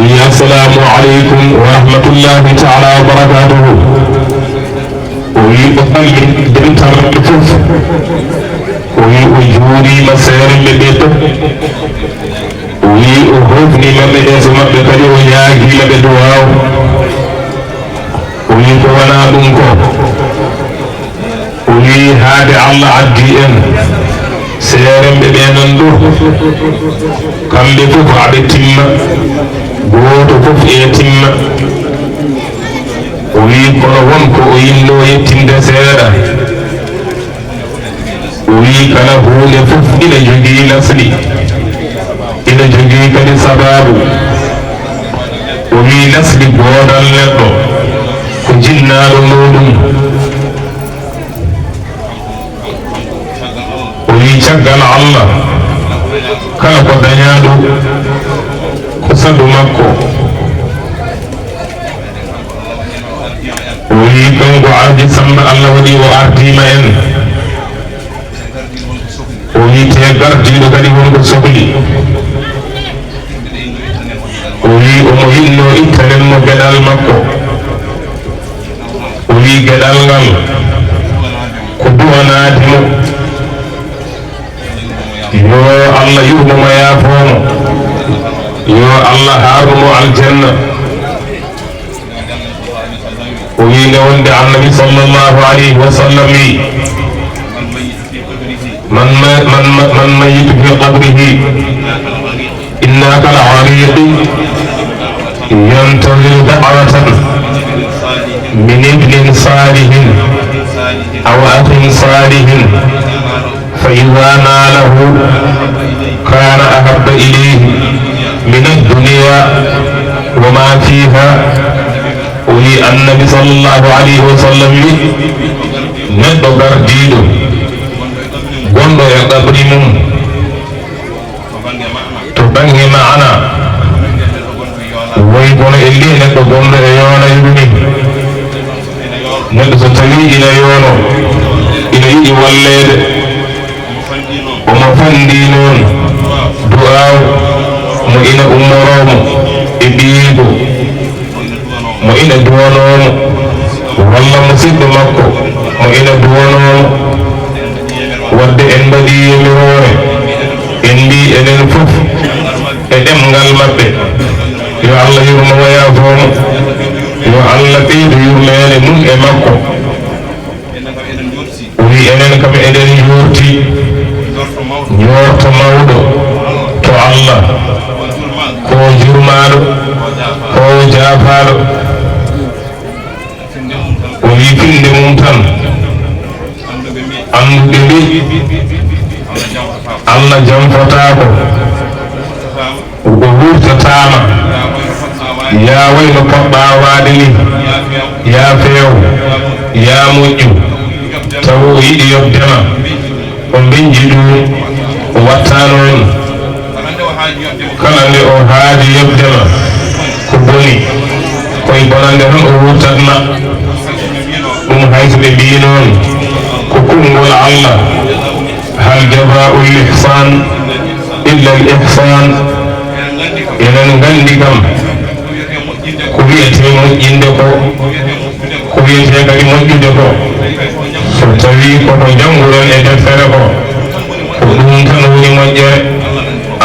السلام عليكم ورحمة الله تعالى وبركاته. ويجوري مسير بيته ويهوفني من بيزما بكري وياهي لبدواو ويكونا بنكو ويهادي الله عديئن سيرم ببينندو كم بفوف عبتم goto fof e timma o wi kono wonko o yinno yettinde seeɗa o wi kala hunde fof ina jogii lasli ina jogii kadi sababu o wi lasli goodal neɗɗo ko jinnaɗo muɗum o wi caggal Allah kala ko dañaɗo sadu makko o wi kanko ardi samba Allah waɗi o ardima en o wi te gardiɗo kadi wonko sohli o wi omo yinno ittanen mo gueɗal makko o wi gueɗal ngal ko duwanadimo yo Allah yurmomo yaafomo yo Allah haarumo aljanna o wi nde wonde annabi sallallahu alayhi wa sallam wi man mayitu fi qabrihi inna kal ariqi yantaziru da'watan min ibnin salihin aw akhin salihin fa idha nalahu kana ahabba ilayhi من الدنيا وما فيها ولي النبي صلى الله عليه وسلم ندو غرديدو غوندو يا قبري مum to bangi maana way kono e li neddo gondo e yoona yiduni neddo so tawi ina yoono ina yidi wallede omo fandi noon du'aaw mo ina ummoromo e ɓiigo mo ina duwanomo walla musidɗo makko mo ina duwanomo wadde en mbaɗi yemirore en mbi enen fof e ɗemgal maɓɓe yo Allah yurmomo yaafomo yo Allah ɓeydo yurmede mum e makko o wi enen kam eɗen yurti ñorto mawɗo to Allah ko jurmaɗo ko jaafaɗo o wi finde mum tan anduɓe mbi Allah janfotako o wurtatama ya wayno poɗɗa waade ni ya feew ya moƴƴu taw o yiɗi yobdema o beñji ɗum o watta noon kala nde o haadi yobdema ko boni koye bonande tan o wurtatma ɗum hayso ɓe mbi noon ko kungol Allah hal jazaa'ul ihsan illa al ihsan enen gandi kam ko wiyete moƴƴinde ko ko wiyete kadi moƴƴude ko so tawi koto jannguɗon e deftere ko ko ɗum tan woni moƴƴere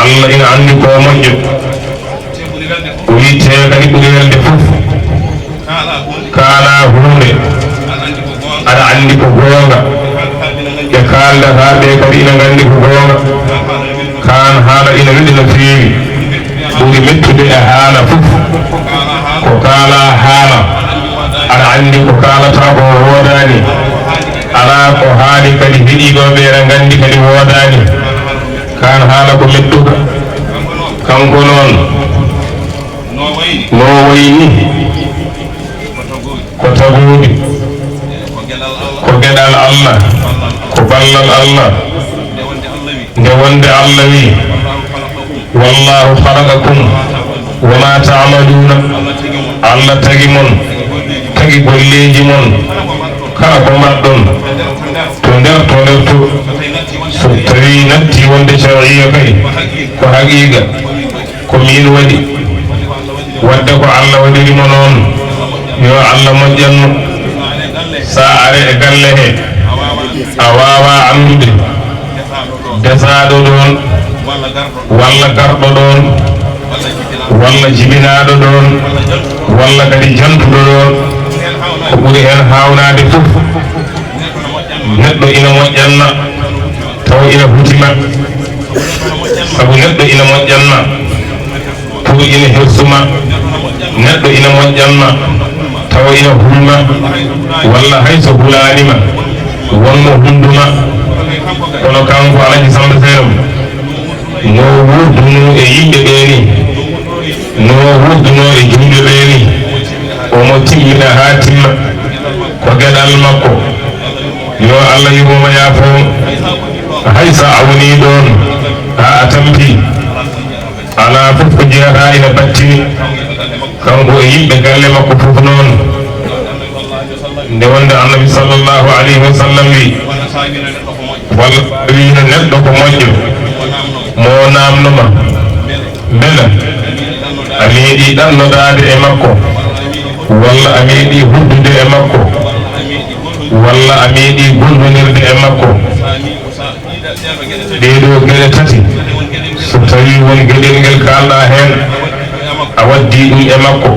Allah ina andi ko moƴƴo o witte kadi ɓuri welde fof kaala hunde aɗa andi ko goonga ɓe kaaldata ɓe kadi ina gandi ko goonga kan haala ina weɗi no feewi ɓuri mettude e haala fof ko kaala haala aɗa andi ko kaalata ko woodani ala ko haali kadi heɗiɗoɓe ene gandi kadi woodani kan haala ko mettuka kanko noon no wayni ko taguɗi ko gueɗal Allah ko ballal Allah nde wonde Allah wi wallahu khalaqakum wama ta'maluna Allah tagi mon tagi golleji mon kala ko mbaɗɗon to nder to so tawi natti wonde shari'a kay ko haqiqa ko min waɗi wadde ko Allah waɗirimo noon yo Allah moƴƴanno sa are e galle he a wawa andude desaɗo ɗon walla garɗo ɗon walla jibinaɗo ɗon walla kadi jantuɗo ɗon ko ɓuri hen hawnade fof neɗɗo ina moƴƴanna taw ina hutima sabu neɗɗo ina moƴƴanna pour ina hersuma neɗɗo ina moƴƴanna taw ina hulma walla hayso hulanima wonmo hunduma kono kanko Alaji Samba Seynabou no wurduno e yimɓe ɓeni no wurduno e julɓe ɓeni omo timmina ha timma ko gueɗal makko yo Allah yumoma yaafo haysa a woni ɗon ha a tampi ala fof ko jeeyata ina battini kanko e yimɓe galle makko fof noon nde wonde annabi sallllahu alayhi wa sallam wi walla wino neɗɗo ko moƴƴo mo namnoma beela a meeɗi ɗannodade e makko walla a meeɗi huddude e makko walla a meeɗi gollonirde e makko ɗeɗo gueɗe tati so tawi won gueɗel ngel kalɗa hen a waddi ɗum e makko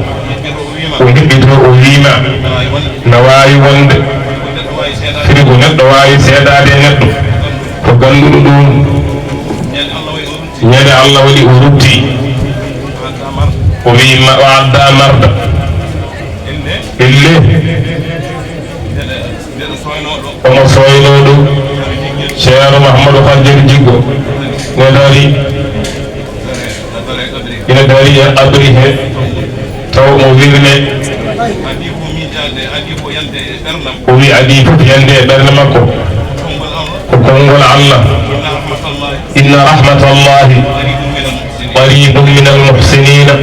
o heɓɓito o wiima na wawi wonde frigo neɗɗo wawi seedade e neɗɗo ko ganduɗo ɗum ñande Allah waɗi o rutti o wi o adda marda elle omo soyno ɗum ceerno Mahamadou Fadjel Jiggo ne dari ina dari e abri he taw mo wirne o wi adi fof yande e ɓernde makko ko konngol Allah inna rahmatallahi qaribun min almuhsinina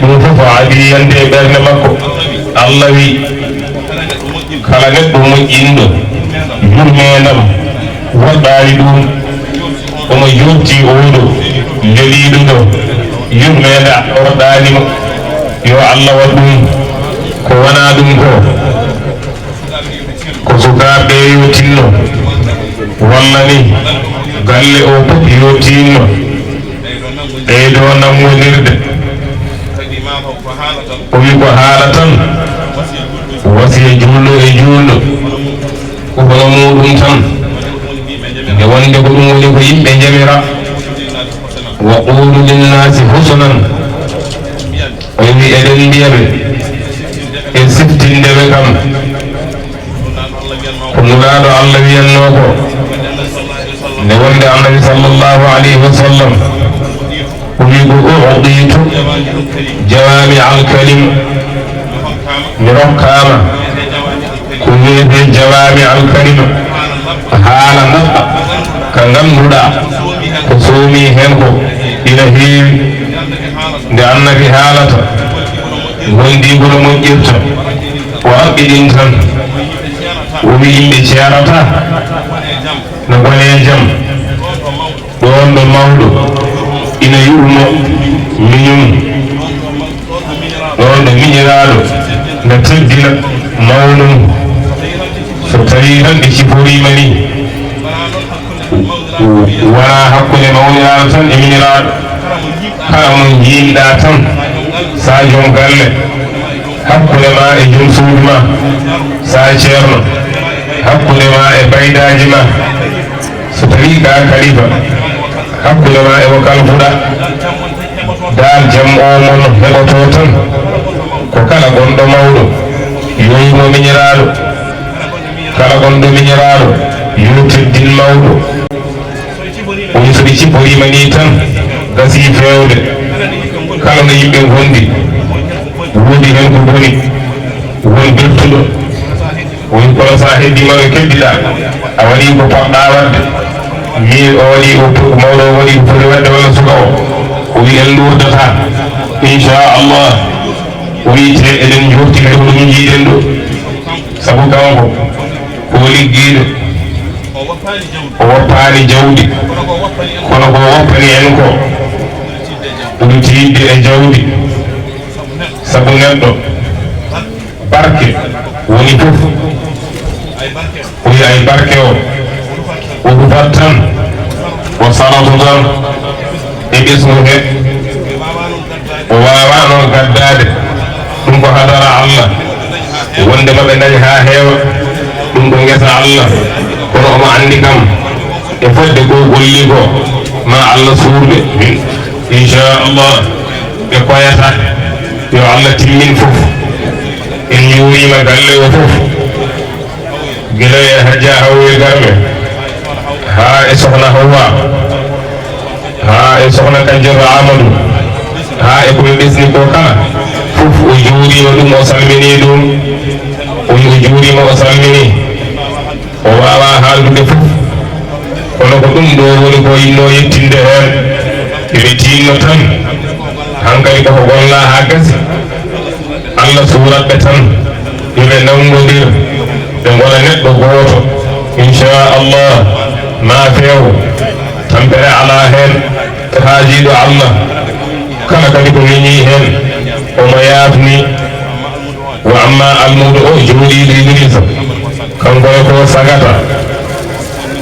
ɗum fof adi yande e ɓernde makko Allah wi kala neɗɗo moƴƴinɗo yurmenam waɗɗani ɗum omo yotti oɗo leliɗo ɗo yurmede waɗɗanimo yo Allah waɗ ɗum ko wona ɗum ko sukaɓe yo tinno walla ni galle o fof yo tinno ɓeydo nammonirde o wi ko haala tan wasiya julɗo e julɗo ko hono muɗum tan nde wonde ko ɗum woni ko yimɓe jamira wa qulu linnasi husnan o wi eɗen mbiyaɓe e siftindeɓe kam ko nuraɗo Allah wiyanno ko nde wonde annabi sallllahu alayhi wa sallam o wi ko uɗitu jawami alkalim mi rokkama ko wiyete jawami alkalima haala neɗɗo ka ganduɗa ko soomi hen ko ina heewi nde annabi haalata gondi kono moƴƴirta o abɓiɗin tan o wi yimɓe ceerata no gone jaam ɗon ɗo mawɗo ina yurmo miñum ɗon ɗo miñiraɗo nde teddina mawnum so tawi tan ɓe ciforima ni wona hakkude mawniraɗo tan e miñiraɗo kala mo jiiɗa tan sa joom galle hakkude ma e joom suudu ma sa ceerno hakkude ma e baydaji ma so tawi ka kalifa hakkude ma e mo kalfuɗa dal jaam o mon heɓoto tan ko kala gonɗo mawɗo yoyimo miñiraɗo kala gonɗo miñiraɗo yo teddin mawɗo woni soɓe ciporima ni tan gasi fewde kala no yimɓe gondi woodi hen ko boni won beltuɗo woni kono sa heddimaɓe keddiɗa a waɗi ko poɗɗa wadde mi o waɗi mawɗo o waɗi ko foti wadde walla suka o wi en lurdata inchallah o wiyte eɗen jorti kadi ko ɗum jiiɗen ɗo sabu kanko ko liggiɗo o woppani jawdi kono ko woppani en ko ɗum tiidde e jawdi neɗɗo barke woni fof o wi ay barke o rufat tan o salatu tan e ɓesgu he o wawa noon gaddade ɗum ko hadara Allah wonde maɓe dañi ha heewa ɗum ko ngesa Allah kono omo andi kam e fodde ko golli ko ma Allah suurde inchallah ɓe koyata yo Allah timmin fof en yuurima galle o fof gila e Hajja Hawoy Garme ha e sohna Hawa ha e sohna Kanjaba Amadou ha e koɓe ɓesni ko kala fof o juurima ɗum o salmini ɗum o juurima o salmini o wawa haaldude fof kono ko ɗum ɗo woni ko yinno yettinde hen eɓe tinno tan hankadi koko golla ha gasi Allah suratɓe tan yoɓe nangodir ɓe gona neɗɗo goto inchallah ma feew tampere ala hen hajiɗo Allah kala kadi ko leñi hen omo yaafni wa amma almudo o jooɗiɗo Idrissa kanko e ko sagata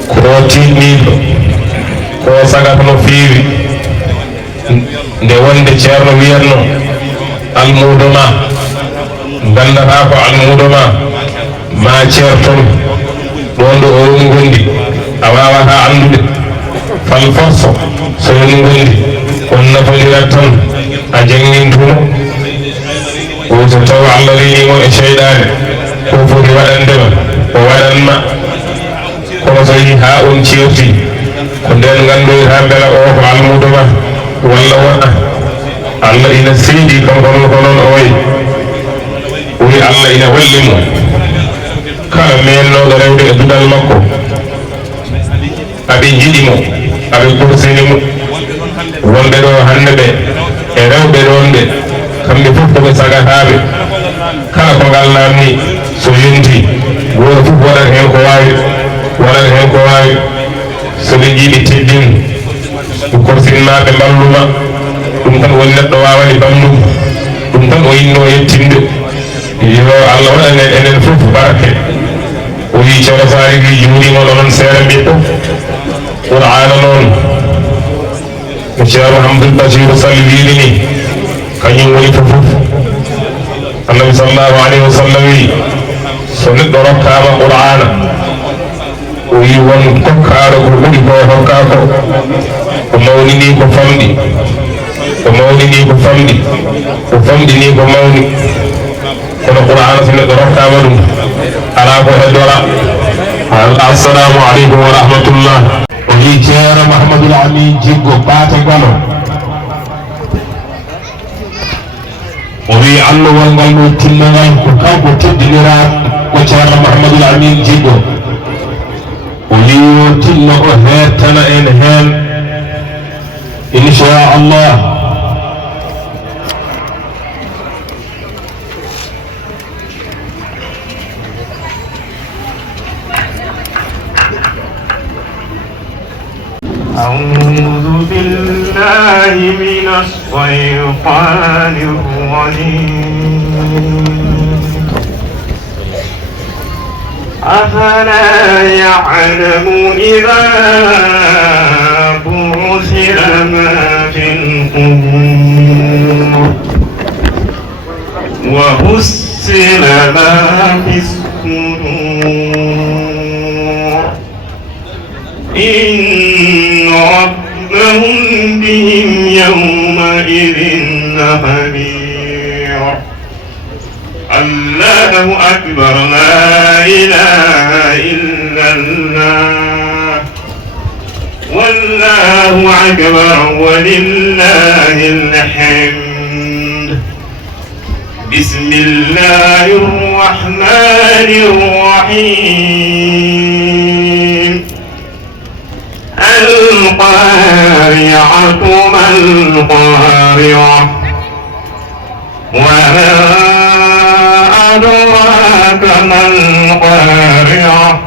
ko tiɗniɗo ko sagata no feewi nde wonde ceerno wiyatno almudo ma gandata ko almudo ma ceerton ɗon ɗo on gondi a wawata andude fal force so on gondi on nafodirat tan a jangintumo so taw Allah reñimo e cheyɗade ko foti waɗandema o waɗanma kono so yi ha on ceerti ko nden gandoyta beela o ko almudo ma walla wona Allah ina seedi kanko noon ko noon o wayi o wi Allah ina wallimo kala mennoɗo rewde e dudal makko aɓe jiɗimo aɓe kursinimo wonɓe ɗo hande ɓe e rewɓe ɗon ɓe kamɓe fof koɓe sagataɓe kala ko ngal namni so yonti goto fof waɗat hen ko wawi so ɓe jiiɓe teddin ɓe korsinmaɓe mballuma ɗum tan woni neɗɗo wawani ballum ɗum tan o yinno yettinde yo Allah waɗanen enen fof barke o wi ceerno Sari wi juurima ɗonon seere mbiɗɗo Qur'ana noon no ceerno Hamdoul Bachir Sall wiiri ni kañum woni fof annabi sallallahu alayhi wa sallam wi so neɗɗo rokkama Qur'ana o wi won kokkaɗo ko ɓuuri ko hokka ko o mawnini ko famɗi o mawnini ko famɗi o famɗini ko mawni kono Qur'ana so neɗɗo rokkama ɗum ala ko heddora assalamu aleykum wa rahmatullah o wi ceerno Mahamadou Amin Jiggo Paate Galo o wi allowol ngal ɗo timmangal ko kanko teddinira ko ceerno Mahamadou Amin Jiggo o wi yo tinno o hertana en hen inchallah أعوذ بالله من الشيطان الرجيم أفلا يعلم إذا بعثر ما في القبور وحصل ما في الصدور إن ربهم بهم يومئذ لخبير الله أكبر لا إله إلا الله والله أكبر ولله الحمد بسم الله الرحمن الرحيم القارعة ما القارعة وما أدراك ما القارعة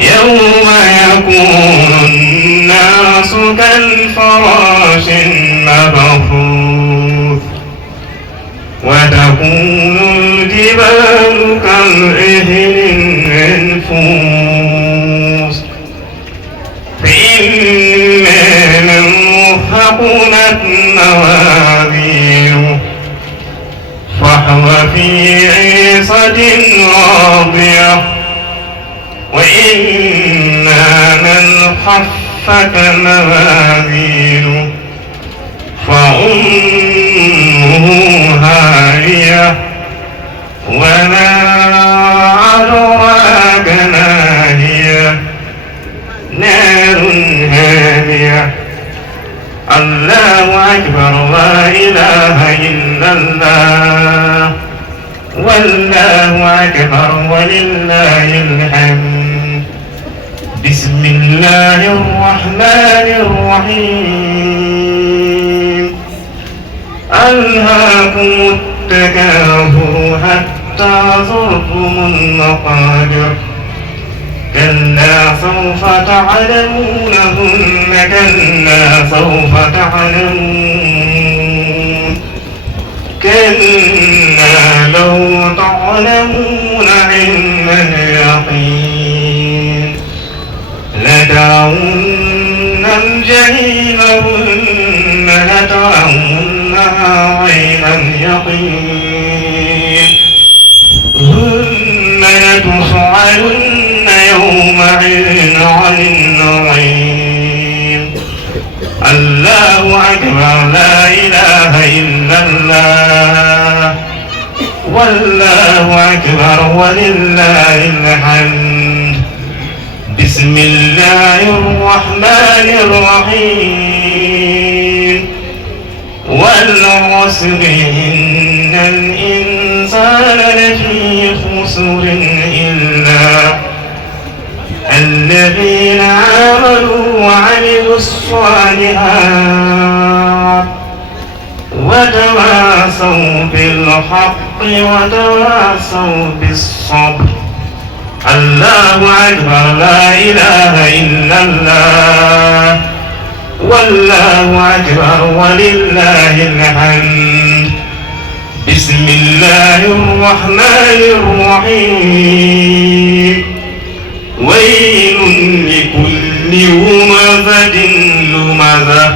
يوم يكون الناس كالفراش المبثوث وتكون الجبال كالعهن المنفوش فإما من ثقلت موازينه فهو في عيشة راضية وإما من خفت موازينه فأمه هاوية وما أدراك ما هي نار هامية الله أكبر لا إله إلا الله والله أكبر ولله الحمد بسم الله الرحمن الرحيم ألهاكم التكاثر حتى زرتم المقابر كلا سوف تعلمون ثم كلا سوف تعلمون كلا لو تعلمون علم اليقين لترون الجحيم ثم لترونها عين اليقين ثم لتسألن يومئذ عن النعيم الله أكبر لا إله إلا الله والله أكبر ولله الحمد بسم الله الرحمن الرحيم والعصر إن الإنسان لفي خسر إلا الذين آمنوا وعملوا الصالحات وتواصوا بالحق وتواصوا بالصبر الله أكبر لا إله إلا الله والله أكبر ولله الحمد بسم الله الرحمن الرحيم ويل لكل همزة لمزة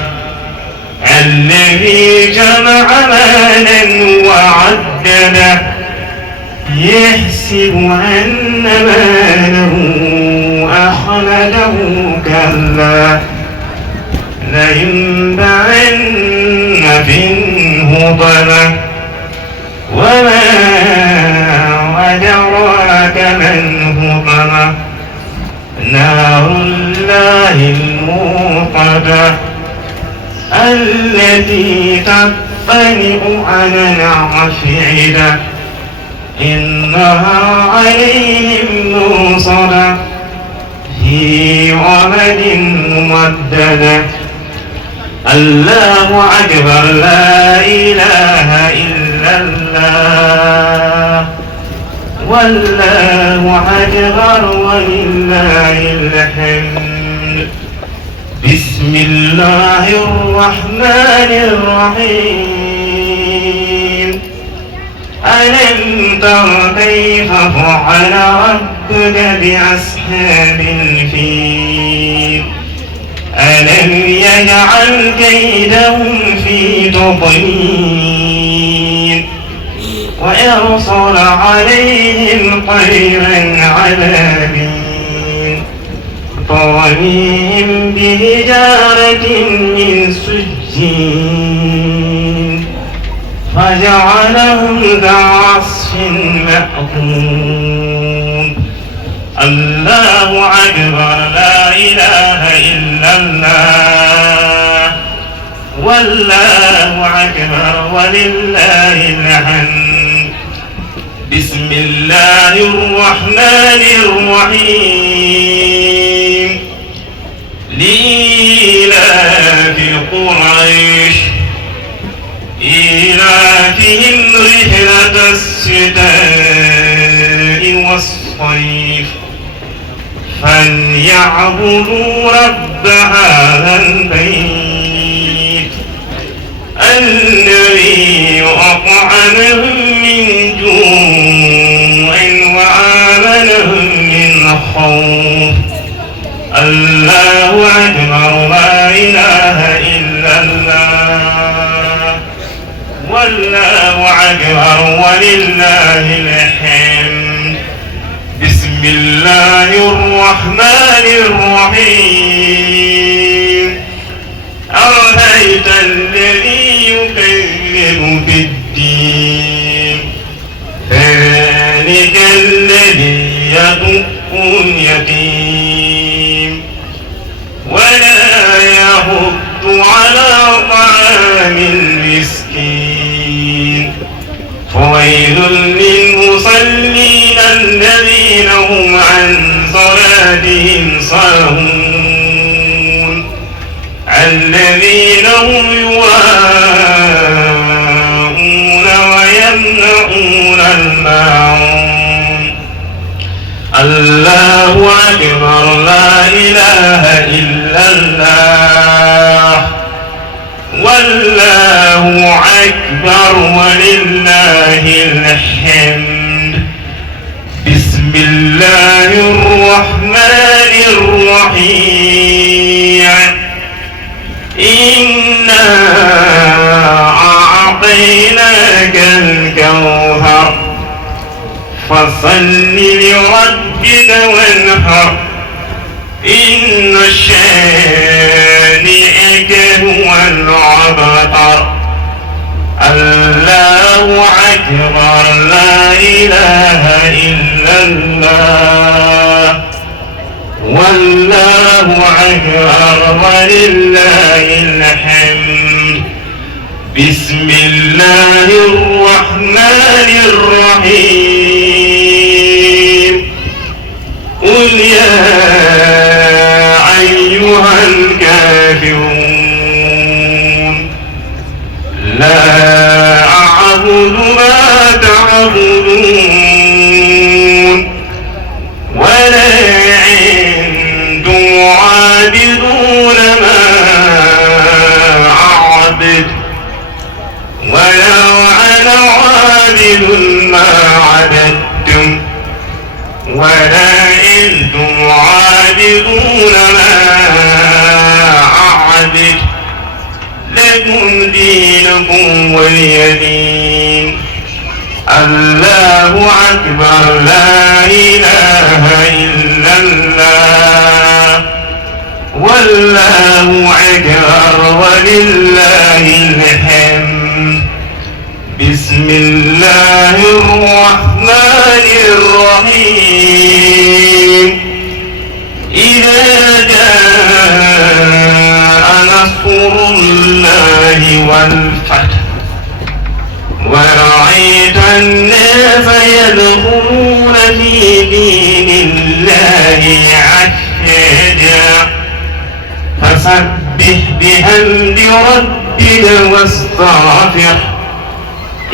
الذي جمع مالا وعدده يحسب أن ماله أخلده كلا لينبعن في الهضمة وما أدراك ما الهضمة نار الله الموقدة التي تطلع على الأفئدة إنها عليهم موصدة في عمد ممددة الله أكبر لا إله إلا الله والله أكبر ولله الحمد بسم الله الرحمن الرحيم ألم تر كيف فعل ربك بأصحاب الفيل ألم يجعل كيدهم في تضليل وأرسل عليهم طيرا عبابيل ترميهم بحجارة من سجيل فجعلهم كعصف مأكول الله أكبر لا إله إلا الله والله أكبر ولله الحمد بسم الله الرحمن الرحيم لإيلاف قريش إيلافهم رحلة الشتاء والصيف فليعبدوا رب هذا البيت الذي وأطعمهم من جوع وآمنهم من خوف. الله أكبر لا إله إلا الله والله أكبر ولله الحمد. بسم الله الرحمن الرحيم. أرأيت الذي يكذب بالدين فذلك الذي يدق اليتيم ولا يحض على طعام المسكين. فويل للمصلين الذين هم عن صلاتهم ساهون الذين هم يراءون ويمنعون الماعون. الله أكبر لا إله إلا الله والله أكبر ولله الحمد. بسم الله الرحمن الرحيم. إنا أعطيناك الكوثر فصل لربك وانحر إن شانئك هو الأبتر. الله أكبر لا إله إلا الله والله أكبر ولله الحمد. بسم الله الرحمن الرحيم. قل يا أيها الكافرون لا أعبد ما تعبدون ولا أنتم عابدون ما أعبد ولا أنا عابد ما عبدتم ولا أنتم عابدون ما أعبد لكم دينكم ولي دين. الله أكبر لا إله إلا الله والله أكبر ولله الحمد. بسم الله الرحمن الرحيم. إذا جاء نصر الله والفتح ورأيت الناس يدخلون في دين الله أفواجا فسبح بحمد ربك واستغفره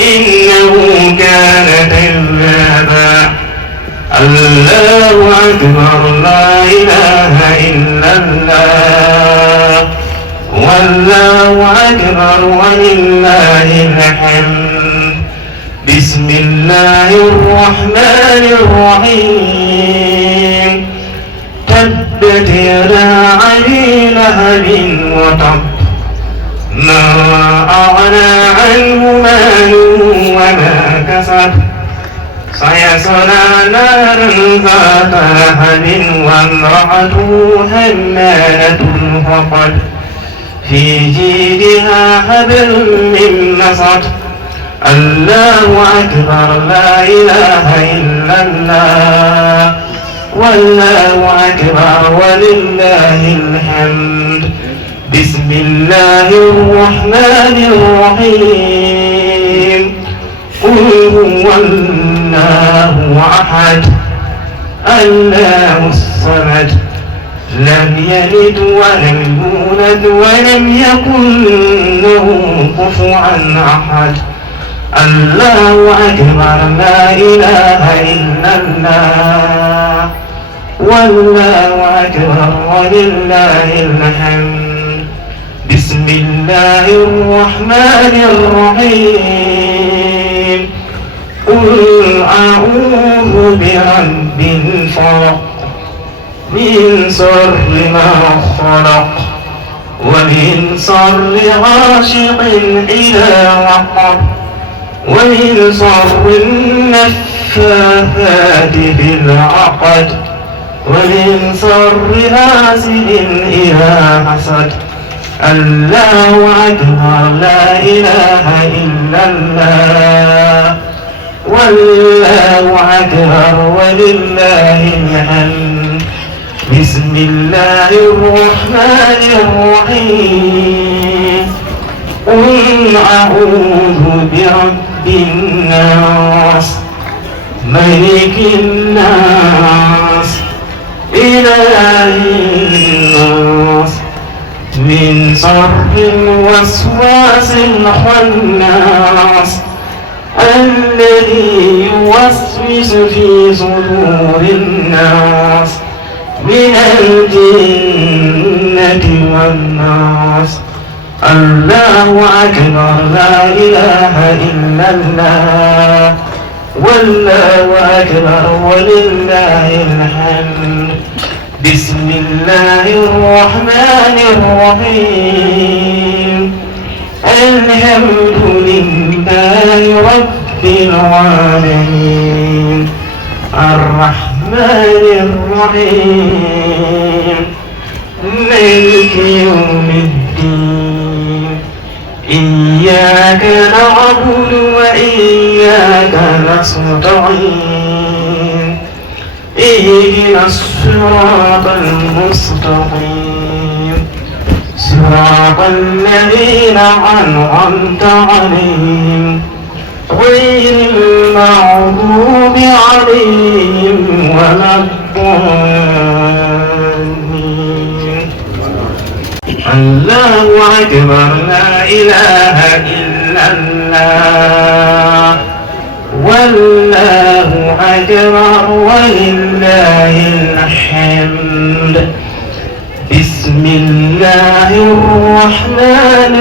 إنه كان توابا. الله أكبر لا إله إلا الله والله أكبر ولله الحمد. بسم الله الرحمن الرحيم. تبت يدا أبي لهب وتب ما أغنى عنه ماله وما كسب سيصلى نارا ذات لهب وامرأته حمالة الحطب في جيدها حبل من مسد. الله أكبر لا إله إلا الله والله أكبر ولله الحمد. بسم الله الرحمن الرحيم. قل هو الله أحد الله الصمد لم يلد ولم يولد ولم يكن له كفوا أحد. الله أكبر لا إله إلا الله والله أكبر ولله الحمد. بسم الله الرحمن الرحيم. قل أعوذ برب الفلق من شر ما خلق ومن شر غاشق إذا وقب ومن شر النفاثات في العقد ومن شر حاسد إذا حسد. الله أكبر لا إله إلا الله والله أكبر ولله الحمد. بسم الله الرحمن الرحيم. قل أعوذ برب الناس ملك الناس إله الناس من شر الوسواس الخناس الذي يوسوس في صدور الناس من الجنة والناس. الله أكبر لا إله إلا الله والله أكبر ولله الحمد. بسم الله الرحمن الرحيم. الحمد لله رب العالمين الرحمن الرحيم مالك يوم الدين. إياك نعبد وإياك نستعين. اهدنا الصراط المستقيم صراط الذين أنعمت عليهم غير المغضوب عليهم ولا الضالين. الله أكبر لا إله إلا الله والله أكبر ولله الحمد. بسم الله الرحمن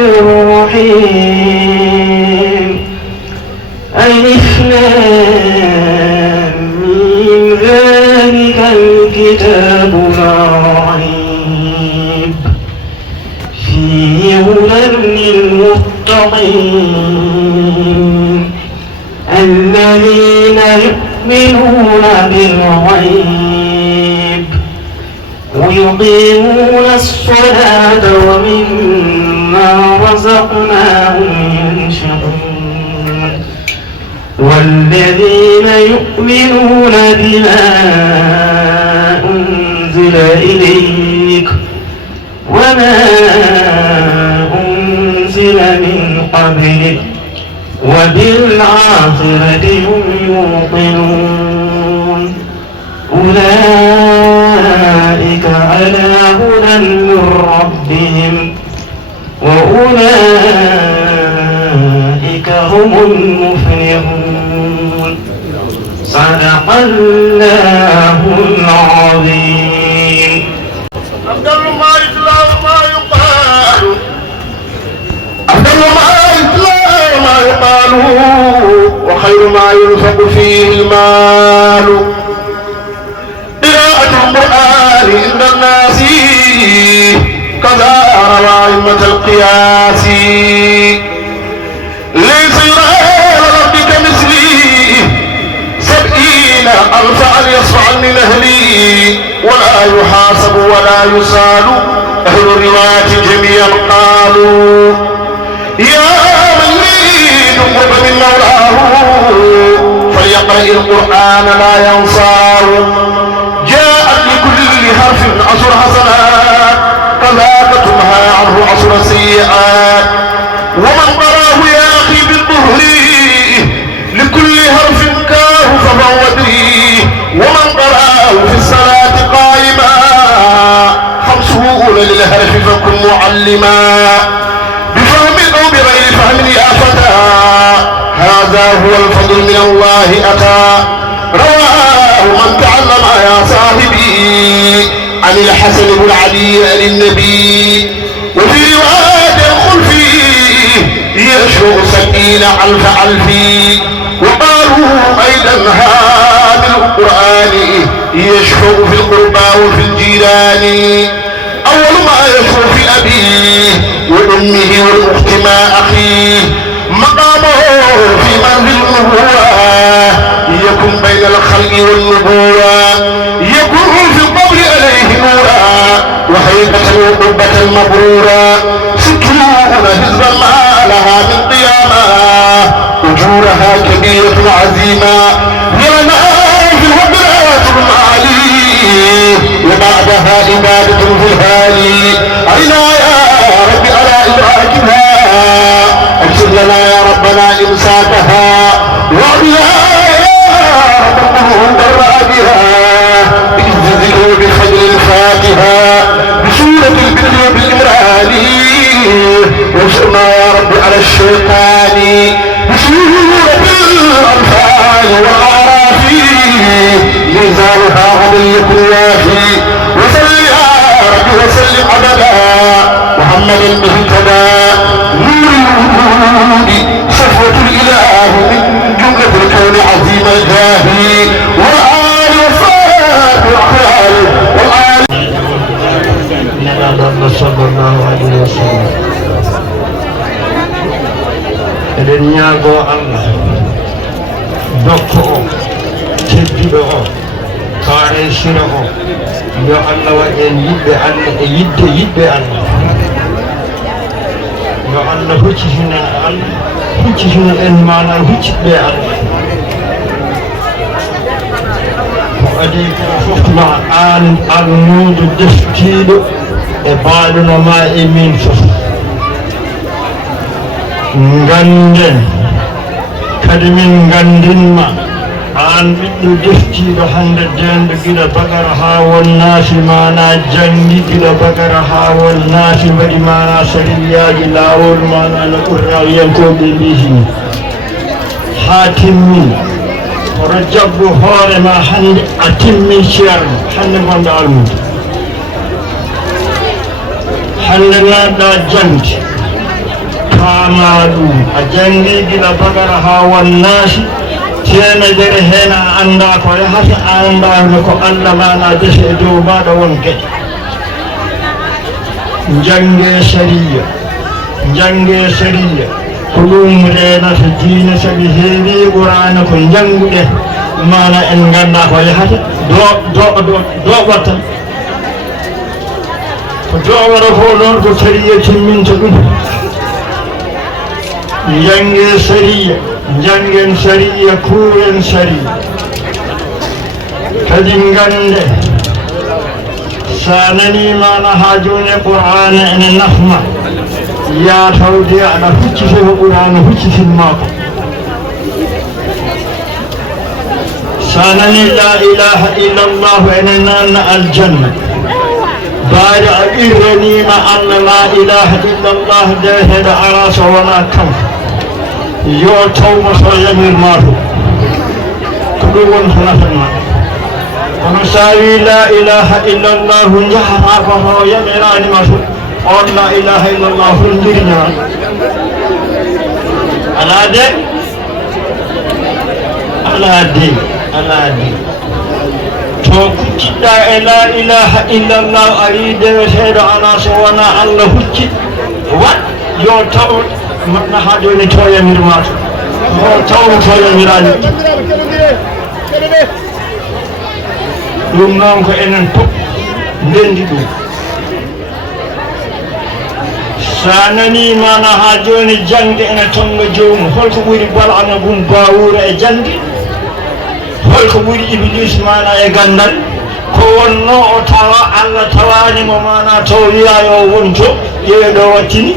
الرحيم. ألف لام ميم ذلك الكتاب لا ريب فيه هدى للمتقين الذين يؤمنون بالغيب ويقيمون الصلاة ومما رزقناهم ينفقون والذين يؤمنون بما أنزل إليك وما أنزل من قبلك وبالآخرة هم يوقنون أولئك على هدى من ربهم وأولئك هم المفلحون. صدق الله العظيم. أفضل ما يتلى وما يقال وخير ما ينفق فيه المال قراءة القرآن عند الناس كذا روى أئمة القياس. ليس يرى ربك مثلي 70,000 أن يصفع من أهلي ولا يحاسب ولا يسال. أهل الرواية جميعا قالوا يا من يريد القرب من مولاه فليقرأ القرآن لا ينصار. جاءت لكل حرف 10 حسنات كذاك تنهى عنه 10 سيئات. ومن قراه يا أخي بالظهر لكل حرف كاه فهو ودري. ومن قراه في الصلاة قائما 50 للحرف فكن معلما. بفهم أو بغير فهم يا فتى هذا هو الفضل من الله أتى. رواه من تعلم يا صاحبي عن الحسن بن علي عن النبي. وفي رواية الخلفي يشهر 70,000 ألف. وقالوا أيضا حامل القرآن يشفع في القربى وفي الجيران أول ما يشفع في أبيه وأمه والأخت مع أخيه مقامه في منزل النبوة يكون بين الخلق والنبوة يكون في القبر عليه نورا وهيبة وقربة مبرورا ستون حزبا ما لها من قيامة أجورها كبيرة عزيمة لنا في الوبرات المعالي وبعدها عبادة في الهالي أرنا يا رب على إدراكها أبصر لنا يا ربنا إمساكها وعبها بالذكر وبفضل الفاتحة بسورة البر وبالإمران وانصرنا يا رب على الشيطان بسورة الأنفال والأعراف ميزانها عمل كوافي وصل يا رب وسلم أبدا محمد المهتدى نور الوجود صفوة الإله من جملة الكون عظيم الجاهي والآل وصحبه الأخيار والآل صلى الله عليه وسلم eɗen ñaago Allah dokko o tedduɗo o kaare sira o yo Allah waɗ en yiɓɓe Allah e yiɓɓe Allah yo Allah huccitina en mana hucciɓe Allah ko adi ko fof ma an almudo deftiɗo e baaɗuno ma e min fof ganden kadi min gandinma an ɓiɗɗo deftiɗo hande dendo gila bagara ha wonnaati mana jangi gila bagara ha wonnaati waɗi mana sariyaji lawol mana no ɓurrawiyankoɓe mbitini ha timmi oɗo jabbo hoorema hande a timmi ceerno hande gonɗo almude hande naɗɗa jangde fama ɗum a jangi gila bagara ha wonnaati temedere hen a anda ko yahata a andano ko Allah mana defe e dow maɗa won gueɗe jange sariya ko ɗum renata diine saabi heewi ɓurana ko janguɗen mana en ganda ko yahata doɓat tan ko doɓata ko ɗon ko sariya timminta ɗum jangen sariya kuren sariya kadi gande sa nani mana ha joni qur'ana ene nafma ya tawde aɗa huccite ko qur'ana huccitinma ko sa nani la ilaha illallah ene nanna aljanna baade a irranima Allah la ilaha illallah nde heɗa ara so wona kanko yo tawmo so yamirma to ko ɗum wonto nafanma kono sa wi la ilaha illallah jahata ko to yamiranima to on la ilaha illallah hol jirñama ala de to kucciɗɗa e la ilaha illallah ari deweteɗo ala so wona Allah hucci wat yo taw maɗɗa ha joni to yamirma to o tawno to yamirani ɗum noon ko enen fof ndendi ɗum sa nani mana ha joni jangde ene tonga jomum holko ɓuuri balana gum bawura e jangde holko ɓuuri iblis mana e gandal ko wonno o tawa Allah tawanimo mana to wiya yo wonto ƴeewe ɗo wattini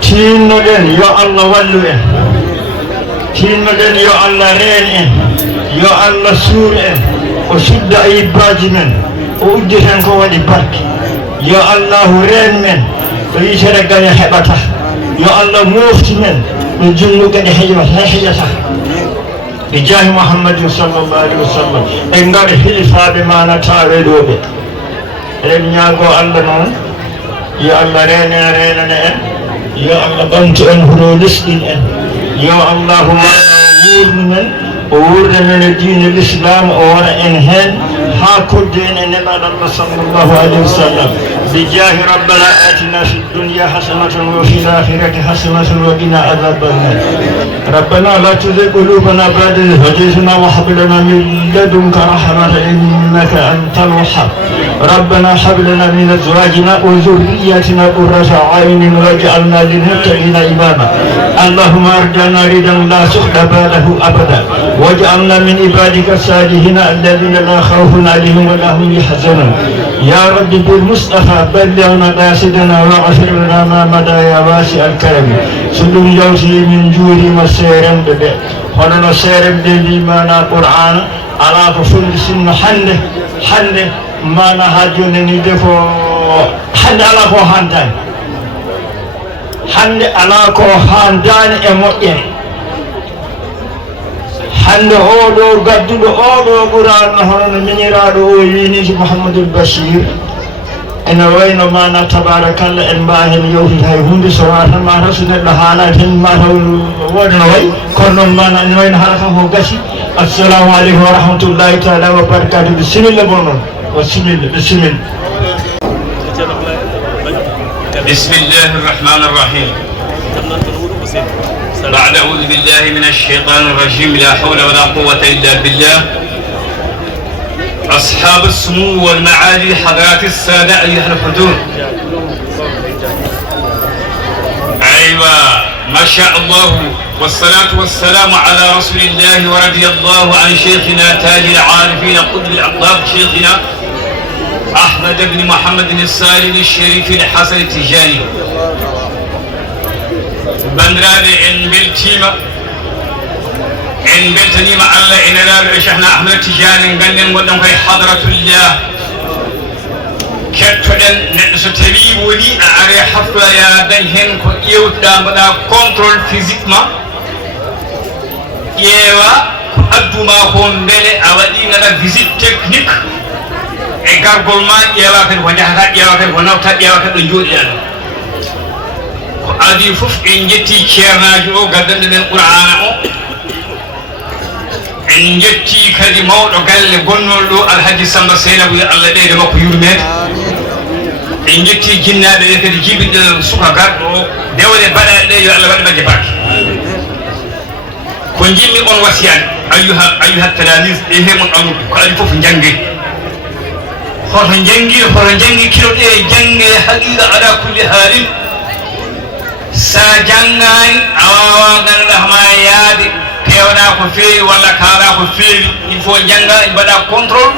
tinnoɗen yo Allah wallu en tinnoɗen yo Allah reen en yo Allah suur en o sudda ayibbaji men o uddi hen ko waɗi barke yo Allahu reen men ɗo yitere gaña heɓata yo Allah mofti men ɗo junnu gaɗe heƴata e jaahi Muhammadin sallllahu alayhi wa sallam ɓe ngaɗa hilifaɓe mana taweɗoɓe eɗen ñaago Allah noon yo Allah renane en yo Allah ɓamtu en hono lesɗin en yo allahu waɗa wuurnu men o wuurde men e diine l'islam o wona en heen haa kodde en e neɓaɗo allah sallllahu alayhi wa sallam بجاه ربنا آتنا في الدنيا حسنة وفي الآخرة حسنة وقنا عذاب النار ربنا لا تزغ قلوبنا بعد إذ هديتنا وهب لنا من لدنك رحمة إنك أنت الوهاب ربنا هب لنا من أزواجنا وذرياتنا قرة أعين واجعلنا للمتقين إماما اللهم أرجعنا رضا لا سخط بعده أبدا واجعلنا من عبادك الصالحين الذين لا خوف عليهم ولا هم يحزنون يا رب بالمصطفى بلغنا قاصدنا واغفر لنا ما مدى يا واسع الكرم سلم جوسي من جوري مسيرم ببي هنا سيرم دي مانا قرآن على كفل سن حند مانا هاجونني دفو حند على كو هاندان حند على كو هاندان اموئين hande oɗo gadduɗo oɗo ɓuranno hono miñiraɗo o winiji Mouhamadoul Bachir ene wayno mana tabarakallah en mba hen yewtide hay hunde so wata mataw so neɗɗo haalani hen mataw woda no wayi kono noon mana ene wayno haala kam ko gasi assalamu aleykum wa rahmatullahi taala wa barakatuh bisimilla bon noon bisimilla bisimilla bismillahi irrahmani irrahim بعد أعوذ بالله من الشيطان الرجيم لا حول ولا قوة إلا بالله أصحاب السمو والمعالي حضرات السادة أيها الحضور أيوة ما شاء الله والصلاة والسلام على رسول الله ورضي الله عن شيخنا تاج العارفين قطب الأقطاب شيخنا أحمد بن محمد السالم الشريف الحسن التجاني بندرادي إن بالتيمة إن بالتنيمة الله إن لا شيخنا أحمد التجاني غنم ودم في حضرة الله كتودن نسو تبي ودي أري حفلة يا دنهن كو يوتا بدا كنترول فيزيك ما يوا أدوما هون بلي أودي نلا فيزيك تكنيك إكاربول ما يوا كن وجهها يوا كن ونوتا يوا كن نجود يعني adi fof en jetti ceernaji o gaddande men qur'ana o en jetti kadi mawɗo galle gonnol ɗo alhaji samba seynabou yo allah ɓeyde makko yurmede en jetti jinnaɓe ɓe kadi jibiɗe suka garɗo o dewle baɗaɗe ɗe yo allah waɗi majje barke ko jimmi on wasiyani ayuha talamis ɗe hemon amudu ko adi fof jangge hoto jangi kilo ɗe jangge haqiqa ala kulli haalin sa jangani awawa ganduɗa ma yaade pewna ko feewi walla kaala ko feewi il faut janga mbaɗa contrôle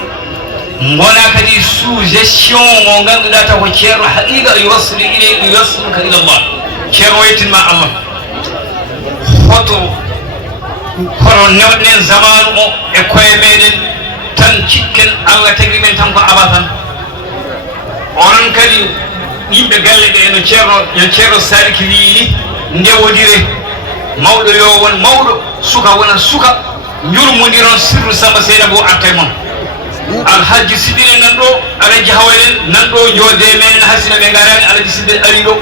gona kadi sous gestion mo ganduɗa taw ko ceerno haqiqa yuwasluka ila llah ceerno waytinma allah hoto newɗen zamanu o e koye meɗen tan cikken allah tagri men tan ko aba tan onon kadi yimɓe galle ɓe no ceerno sadiki wi ni ndewodire mawɗo yo won mawɗo suka wona suka jurmodiron sirru samba seynabou arta moon alhaji sidine nan ɗo alaji hawalen nan ɗo jode men hasina ɓe garani alaji sidde ari ɗo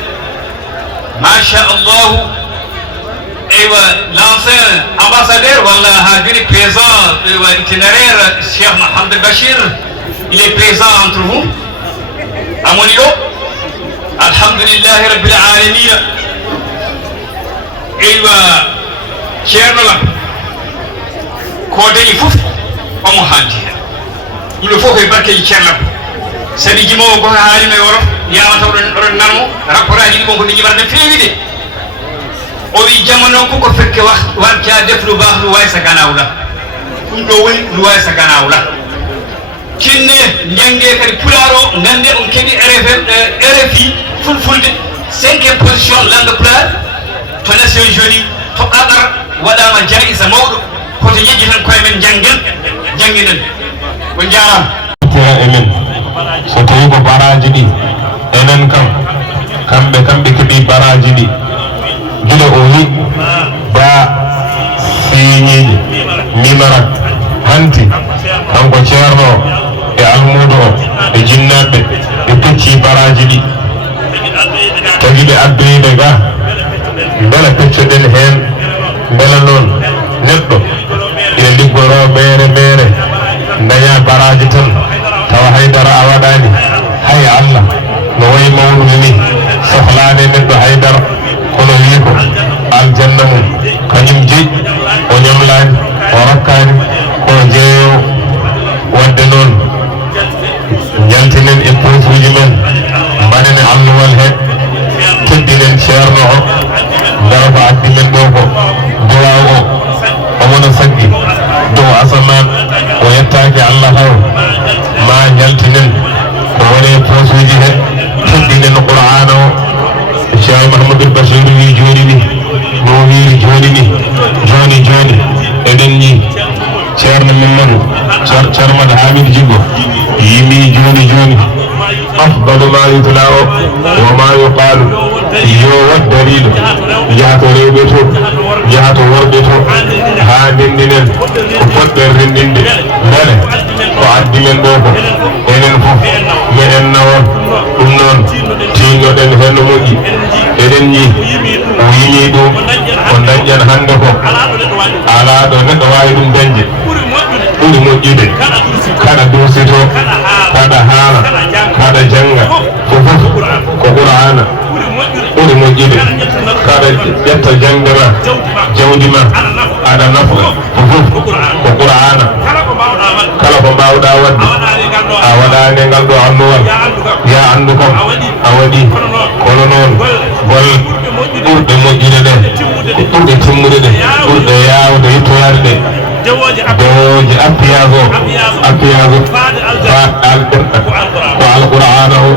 machallahu eywa l'ancien ambassadeur walla ha joni présent itinéraire cheikh Mouhamadoul Bachir il est présent entre vous amoni ɗo alhamdulillahi rabbil alamina eywa ceerno lam ko dañi fof omo haaldi hen yimɓe fof koye barkeji ceerno lam sabi jimowo goto haalino e wolof yamata oɗon nanmo rapport aji ɗi bon ko ɗi jiɓata no feewi de o wi jamano koko fekke warca def lu baax lu waay sa ganaw la ɗum ɗo woni lu waay sa ganaw la kinne jange kadi pulaar o gande on keeɓi RFI fulfulde 5e position langue pulaar to Nations Unies to ɗaɗar waɗama jaisa mawɗo koto ñeƴƴi tan koye men janguinen ko jarama emen so tawi ko baraji ɗi enen kam kamɓe keeɓi baraji ɗi gila o wi ba siñiji mimarat hanti kanko ceerno e almudo o e jinnaɓe ɓe pecci baraji ɗi tagui yiɗi addoyde ga beele peccoɗen heen beele noon neɗɗo ina liggoro mere mere daña baraji tan tawa haydara a waɗani hay Allah no wayi mawnude ni sohlade neɗɗo haydara kono wi ko aljanna mum kañum jeyi o ñamlani o rokkani ko jeeyo wadde noon jaltinen e posuji men mbaɗen e alluwal he teddinen ceerno o ngara ko addi men ɗo ko duwaw o omono saggi dow asaman o yettaki Allah taw ma jaltinen ko woni e posuji he teddinen qur'ana o Cheikh Mahamadou Bachir wi joni ni no wiiri joni ni joni eɗen ñi ceerno Mamadou ceerno Hamidou Djigo yimi joni afdalu ma yutla o wa ma yuqalu yo wat dalilu jaato rewɓe to jaato worɓe to ha ndendinen ko poɗɗen rendinde beele ko addi men ɗo ko enen fof meɗen nawon ɗum noon tinnoɗen hen no moƴƴi eɗen ñi o yimi ɗum ko dañƴen hande ko ala ɗo neɗɗo wawi ɗum dañde ɓuri moƴƴude kaɗa dursito kaɗa haala kaɗa janga fofof ko qur'ana ɓuri moƴƴude kaɗa ƴetta jangdema jawdi ma aɗa nafa fofof ko qur'ana kala ko mbawɗa wadde a waɗani ngal ɗo annuwal ya andu kam a waɗi kono noon golle ɓurɗe moƴƴude ɗe ɓurɗe timmude ɗe ɓurɗe yawde yettoyade ɗe dewoji appiyage o faat alɓurɗa ko alqur'ana o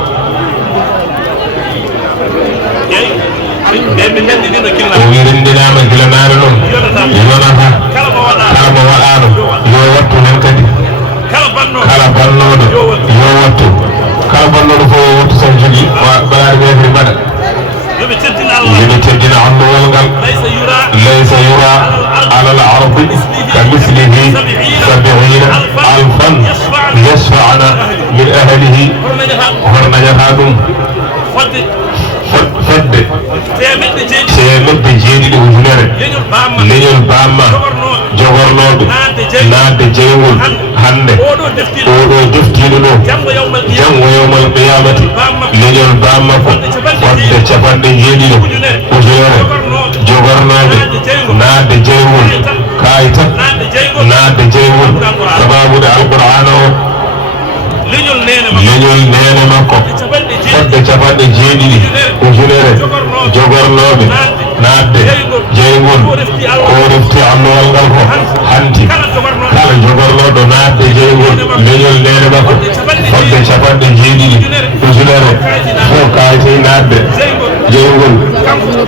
o wirindinama gila nane noon yonata kala mo waɗano yo wattu hen kadi kala bannoɗo yo wattu kala bannoɗo fof o wattu sen jogui balade ɓefri mbaɗa yoɓe teddina anduwol ngal laysa yura ala al ardi ka mislihi 70 alfan yasfa'na min ahlihi hono dañata ɗum fodde temedde jeeɗiɗi ujunere leñol bamma jogornoɓe nadde jeygol hande oɗo deftiɗo ɗo janggo yawmal qiyamati leñol bamma ko fodde capanɗe jeeɗiɗo ujunere jogornoɓe nadde jeygol kayitan nadde jeygol sababude alqur'ana o leñol nene makko fodde capanɗe jeeɗiɗi ujunere jogornoɓe nadde jeygol ko refti annuwal ngal ko hanti kala jogornoɗo nadde jeygol leñol nene makko fodde capanɗe jeeɗiɗi ujunere fof kayite nadde jeygol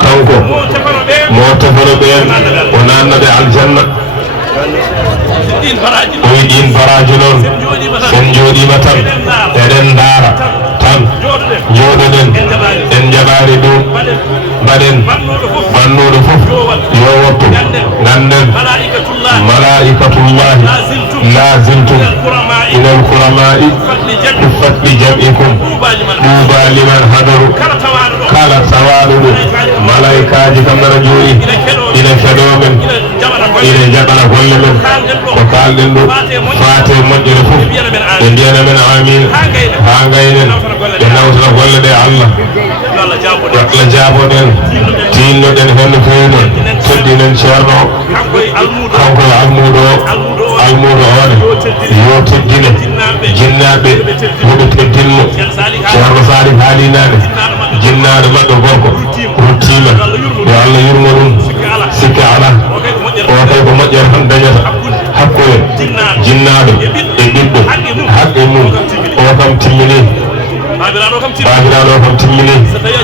kanko mo tefano ɓen o nannaɓe aljanna o wi ɗin baraji noon sen jooɗima tan eɗen daara tan jooɗoɗen en jaɓari ɗum mbaɗen bannuɗo fof yo wattu ganden malaikatullahi lazimtum ila alqurama'i kufatli jam'ikum ɗuba liman hadaru kala tawaɗuɗo malaikaji kam nana jooɗi ina keɗomen ina jaɓana golle men ko kalɗen ɗo fate moƴƴere fof ɓe mbiyana men amin ha gaynen ɓe nawtana golle ɗe Allah yo Allah jaaboɗen tinnoɗen hen no fewi noon teddinen ceerno kanko e almudo one yo teddine jinnaɓe yoɓe teddinmo ceerno Salif haalinade jinnaɗo maɗɗo gorko ruttima yo Allah yurmo ɗum sikki ala o kay ko moƴƴere tan dañata hakkude jinnaɗo e ɓiɗɗo haqqe mum o kam timmini babiraɗo kam timmini so tawi a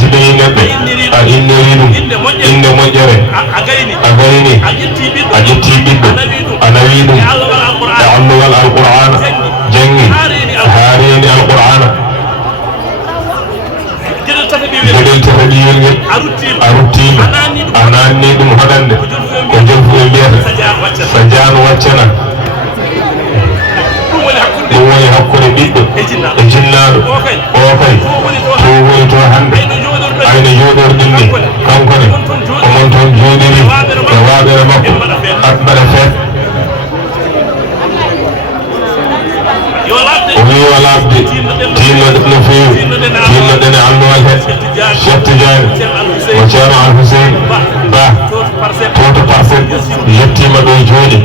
jibini neɗɗo a inniri ɗum inde moƴƴere a gayni a ƴetti ɓiɗɗo a nawi ɗum e alluwal alqur'ana jangi haareni alqur'ana gueɗel tataɗiyel ngel a ruttima a nanni ɗum haɗande ko jolfuɓe mbiyata so jaan waccana ɗum woni hakkude ɓiɗɗo e jinnaɗo o kay to woni to hande yonni kankone omon toon jooɗiri e waaɓere makko akbara feet o wi o laabde tinnoɗe no feewi tinnoɗen e alluwal he Cheikh Tidiane mo ceerno Alhusein Ba toto Parcelles yettima ɗo joni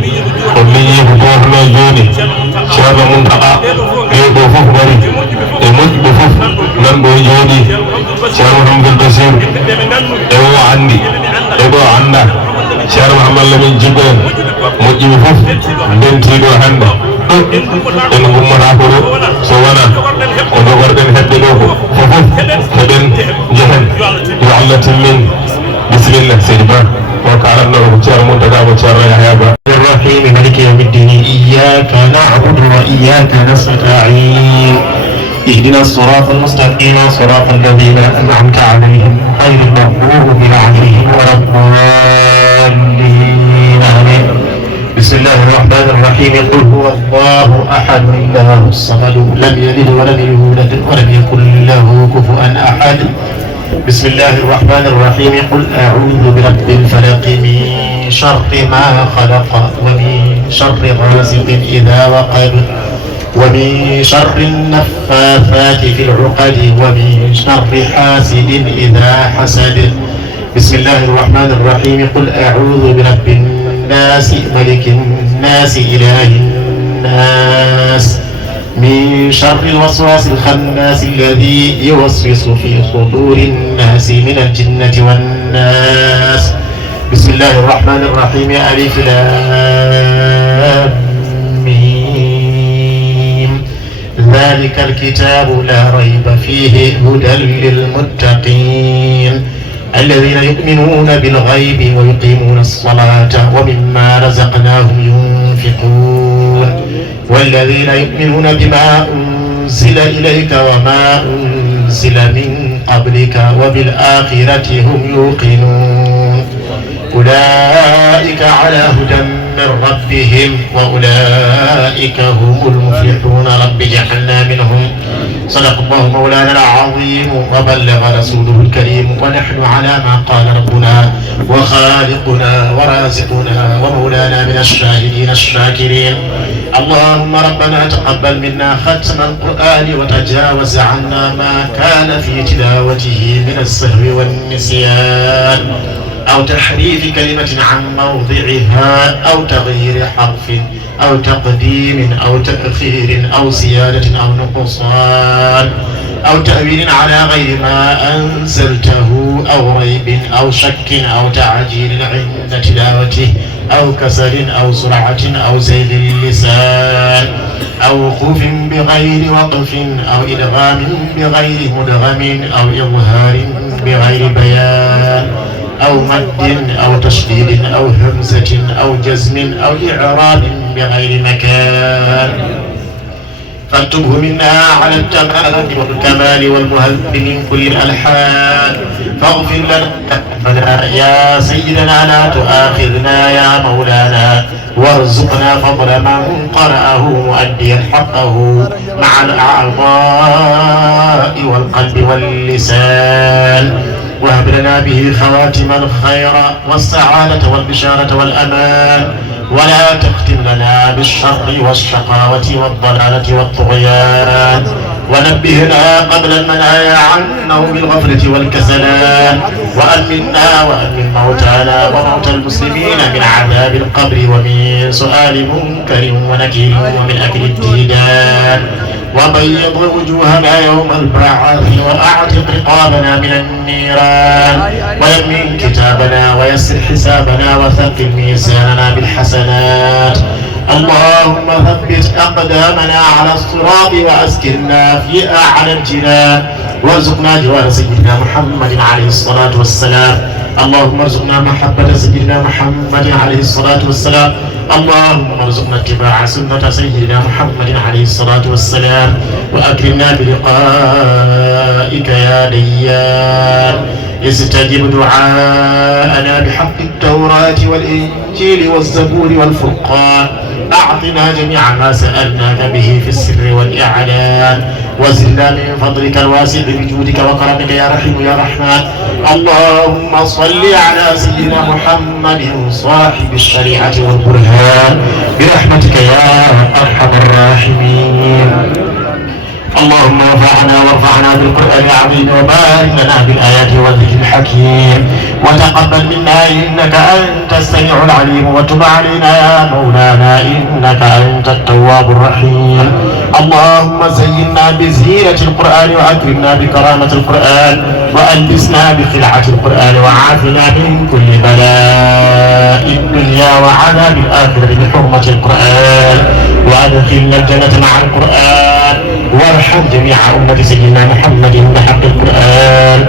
o miñi ko gotono joni ceerno Mountakha ɓeeɗo fof wari e moƴƴuɓe fof nan ɗo jooɗi ceerno Mouhamadoul Bassirou e o andi e ɗo anda ceerno Mouhamadou Lamine Djibo en moƴƴuɓe fof bentiɗo hande en gummata ko ɗo so wona ko jogorɗen heɓɓe ɗo ko fofof heɓen jehen yo Allah timmin bisimilla seydi Ba o kalatno ko ceerno Mountaga ko ceerno Yahya Ba الرحيم مالك يوم الدين إياك نعبد وإياك نستعين اهدنا الصراط المستقيم صراط الذين أنعمت عليهم غير المغضوب عليهم ولا الضالين آمين بسم الله الرحمن الرحيم قل هو الله أحد الله الصمد لم يلد ولم يولد ولم يكن له كفوا أحد بسم الله الرحمن الرحيم قل أعوذ برب الفلق من شر ما خلق ومن شر غاسق إذا وقب ومن شر النفاثات في العقد ومن شر حاسد إذا حسد بسم الله الرحمن الرحيم قل أعوذ برب الناس ملك الناس إله الناس من شر الوسواس الخناس الذي يوسوس في صدور الناس من الجنة والناس بسم الله الرحمن الرحيم ألف لام ميم ذلك الكتاب لا ريب فيه هدى للمتقين الذين يؤمنون بالغيب ويقيمون الصلاة ومما رزقناهم ينفقون والذين يؤمنون بما أنزل إليك وما أنزل من قبلك وبالآخرة هم يوقنون أولئك على هدى من ربهم وأولئك هم المفلحون رب اجعلنا منهم صدق الله مولانا العظيم وبلغ رسوله الكريم ونحن على ما قال ربنا وخالقنا ورازقنا ومولانا من الشاهدين الشاكرين اللهم ربنا تقبل منا ختم القرآن وتجاوز عنا ما كان في تلاوته من السهو والنسيان أو تحريف كلمة عن موضعها أو تغيير حرف أو تقديم أو تأخير أو زيادة أو نقصان أو تأويل على غير ما أنزلته أو ريب أو شك أو تعجيل عند تلاوته أو كسل أو سرعة أو زيد اللسان أو وقوف بغير وقف أو إدغام بغير مدغم أو إظهار بغير بيان أو مد أو تشديد أو همزة أو جزم أو إعراب بغير مكان فاكتبه منا على التمام والكمال والمهذب من كل الألحان فاغفر لنا يا سيدنا لا تؤاخذنا يا مولانا وارزقنا فضل من قرأه مؤديا حقه مع الأعضاء والقلب واللسان وهب لنا به خواتم الخير والسعادة والبشارة والأمان ولا تختم لنا بالشر والشقاوة والضلالة والطغيان ونبهنا قبل المنايا عن نوم الغفلة والكسلان وأمنا وأمن موتانا وموتى المسلمين من عذاب القبر ومن سؤال منكر ونكير ومن أكل الديدان وبيض وجوهنا يوم البعث وأعتق رقابنا من النيران ويمن كتابنا ويسر حسابنا وثقل ميزاننا بالحسنات اللهم ثبت أقدامنا على الصراط وأسكننا في أعلى الجنان وارزقنا جوار سيدنا محمد عليه الصلاة والسلام اللهم ارزقنا محبة سيدنا محمد عليه الصلاة والسلام اللهم ارزقنا اتباع سنة سيدنا محمد عليه الصلاة والسلام وأكرمنا بلقائك يا ديان استجب دعاءنا بحق التوراة والإنجيل والزبور والفرقان أعطنا جميع ما سألناك به في السر والإعلان وزدنا من فضلك الواسع بجودك وكرمك يا رحيم يا رحمن. اللهم صل على سيدنا محمد صاحب الشريعة والبرهان برحمتك يا أرحم الراحمين. اللهم وارفعنا بالقرآن العظيم وبارك لنا بالآيات والذكر الحكيم وتقبل منا إنك أنت السميع العليم وتب علينا يا مولانا إنك أنت التواب الرحيم. اللهم زينا بزينة القرآن وأكرمنا بكرامة القرآن وألبسنا بخلعة القرآن وعافنا من كل بلاء الدنيا وعذاب الآخرة بحرمة القرآن وأدخلنا الجنة مع القرآن وارحم جميع أمة سيدنا محمد بحق القرآن.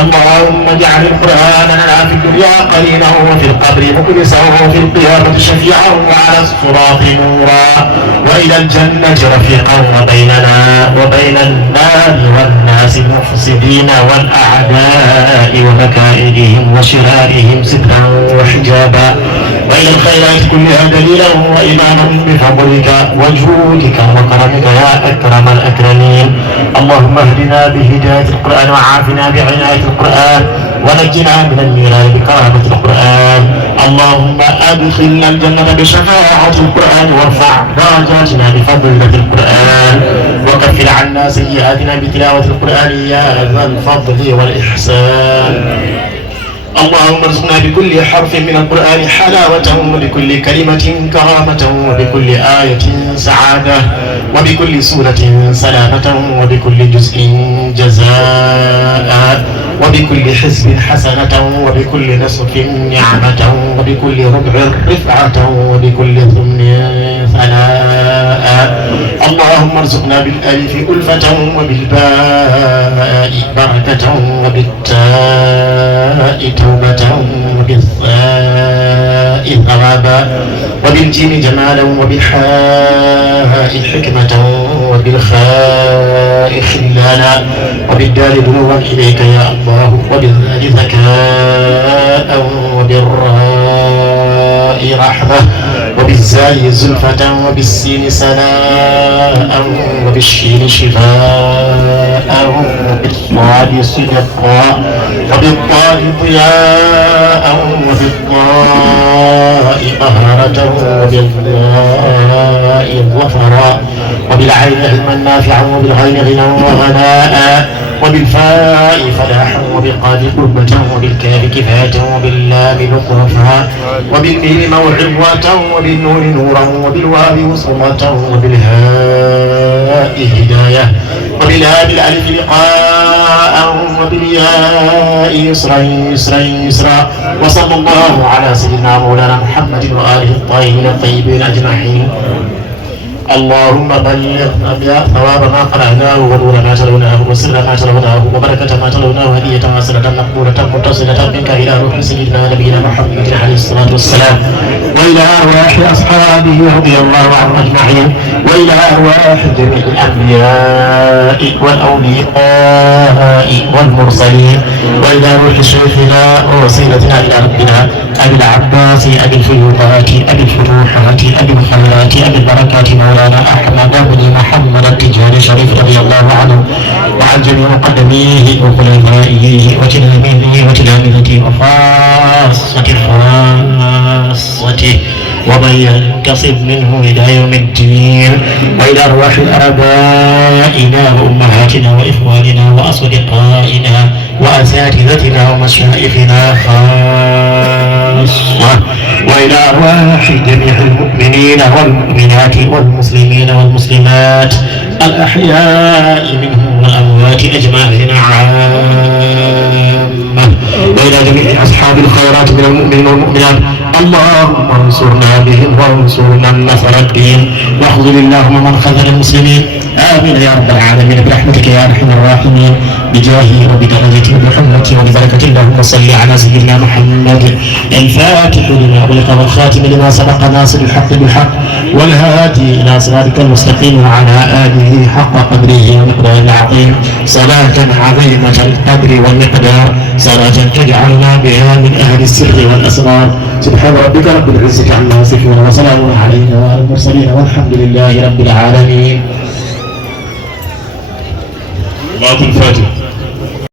اللهم اجعل القرآن لنا في الدنيا قرينا وفي القبر مكرسا وفي القيامة شفيعا وعلى الصراط نورا وإلى الجنة رفيقا وبيننا وبين النار والناس المفسدين والأعداء ومكائدهم وشرارهم سترا وحجابا وإلى الخيرات كلها دليلا وإماما بفضلك وجودك وكرمك يا أكرم الأكرمين. اللهم اهدنا بهداية القرآن وعافنا بعناية القرآن ونجنا من النيران بكرامة القرآن. اللهم أدخلنا الجنة بشفاعة القرآن وارفع درجاتنا بفضيلة القرآن وكفر عنا سيئاتنا بتلاوة القرآن يا ذا الفضل والإحسان. اللهم ارزقنا بكل حرف من القرآن حلاوة وبكل كلمة كرامة وبكل آية سعادة وبكل سورة سلامة وبكل جزء جزاء وبكل حزب حسنة وبكل نصف نعمة وبكل ربع رفعة وبكل ثمن ثناء. اللهم ارزقنا بالألف ألفة وبالباء بركة وبالتاء توبة وبالثاء ثوابا وبالجيم جمالا وبالحاء حكمة وبالخاء خلالا وبالدال بلوغا إليك يا الله وبالذال ذكاء وبالراء رحمة وبالزاي زلفة وبالسين سناء وبالشين شفاء وبالصاد صدقا وبالطاء ضياء وبالطاء طهارة وبالضاء ظفرا وبالعين علما نافعا وبالغين غنى وغناء وبالفاء فلاحا وبالقاف قربة وبالكاف كفاية وباللام نقرفا وبالميم موعظة وبالنور نورا وبالواو وصمة وبالهاء هداية وبالهاء بالألف لقاء وبالياء يسرا يسرا يسرا. وصلى الله على سيدنا مولانا محمد وآله الطاهرين الطيبين أجمعين. اللهم بلغنا ثواب ما قرأناه ونور ما تلوناه وسر ما تلوناه وبركة ما تلوناه هدية واسرة مقبولة متصلة منك إلى روح سيدنا نبينا محمد عليه الصلاة والسلام وإلى أرواح أصحابه رضي الله عنهم أجمعين وإلى أرواح جميع الأنبياء والأولياء والمرسلين وإلى روح شيخنا ووسيلتنا إلى ربنا أبي العباس أبي الفيوضات أبي الفتوحات أبي الخيرات أبي البركات مولانا أحمد بن محمد التجاري الشريف رضي الله عنه وعن جميع مقدميه وخلفائه وتلاميذه وتلامذته وخاصة خاصته ومن ينتصب منه إلى يوم الدين وإلى أرواح آبائنا وأمهاتنا وإخواننا وأصدقائنا وأساتذتنا ومشايخنا خاصة وإلى أرواح جميع المؤمنين والمؤمنات والمسلمين والمسلمات الأحياء منهم والأموات أجمعين عامة وإلى جميع أصحاب الخيرات من المؤمنين والمؤمنات. اللهم انصرنا بهم وانصرنا النصر الدين واخذل اللهم من خذل المسلمين. آمين يا رب العالمين برحمتك يا أرحم الراحمين بجاه رب درجته وبحرمته وببركة. اللهم صل على سيدنا محمد الفاتح لما أغلق والخاتم لما سبق ناصر الحق بالحق والهادي إلى صراطك المستقيم وعلى آله حق قدره ومقداره العظيم صلاة عظيمة القدر والمقدار صلاة تجعلنا بها من أهل السر والأسرار. سبحان ربك رب العزة عما يصفون وسلام علينا وعلى المرسلين والحمد لله رب العالمين. salatul fatiha